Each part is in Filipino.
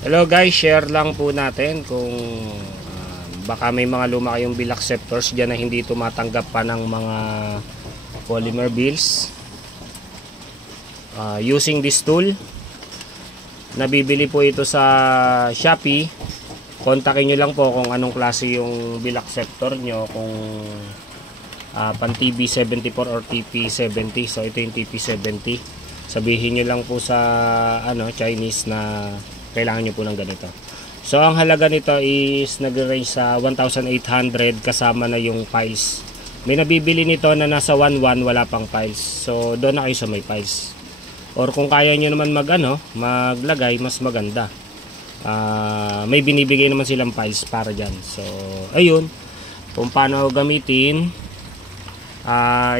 Hello guys, share lang po natin kung baka may mga luma kayong bill acceptors dyan na hindi tumatanggap pa ng mga polymer bills. Using this tool, nabibili po ito sa Shopee. Kontakin nyo lang po kung anong klase yung bill acceptor nyo, kung pan TB74 or TP70. So ito yung TP70. Sabihin nyo lang po sa Chinese na kailangan nyo po ng ganito. So ang halaga nito is nag-range sa 1,800 kasama na yung files. May nabibili nito na nasa 1,1 wala pang files. So doon na kayo sa may files. Or kung kaya nyo naman maglagay, mas maganda. May binibigay naman silang files para dyan. So ayun, kung paano gamitin,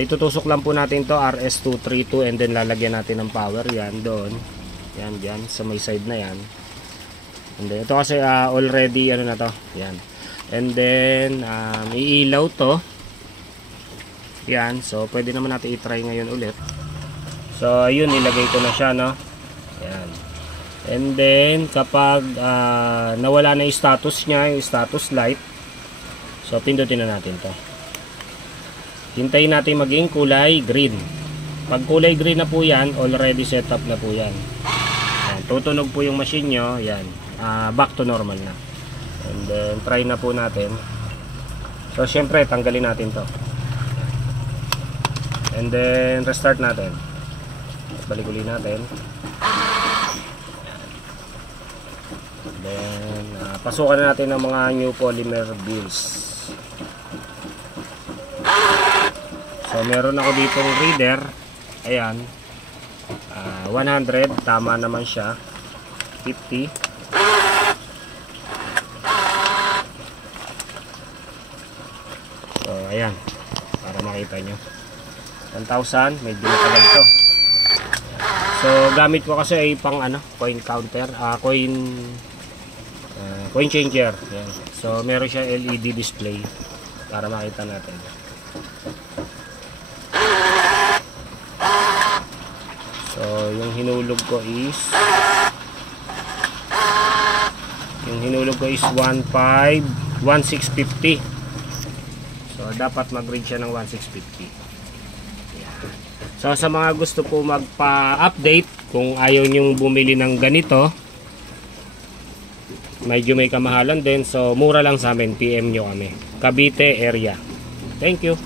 itutusok lang po natin to RS232 and then lalagyan natin ng power yan doon. Yan dyan sa may side na yan. And then, ito kasi already na to. Yan. And then iilaw to. Yan. So pwede naman natin i-try ngayon ulit. So ayun, nilagay ko na siya, no. Yan. And then kapag nawala na yung status niya, yung status light, so pindutin na natin to. Hintayin natin maging kulay green. Pag kulay green na po yan, already set up na po yan. Yan. Tutunog po yung machine nyo. Yan. Back to normal na. And then try na po natin. So syempre tanggalin natin to. And then restart natin. Balik ulit natin. And then pasukan na natin ng mga new polymer bills. So meron ako ditong reader. Ayan. 100, tama naman siya. 50. So ayan, para makita nyo 1,000, medyo matagal to. So gamit ko kasi ay pang coin counter, coin changer. Ayan. So meron siya LED display para makita natin. So yung hinulog ko is 1650. So dapat mag-read siya ng 1650. Ayan. So sa mga gusto po magpa-update, kung ayaw nyong bumili ng ganito, medyo may kamahalan din, so mura lang sa amin, PM nyo kami, Cavite area. Thank you.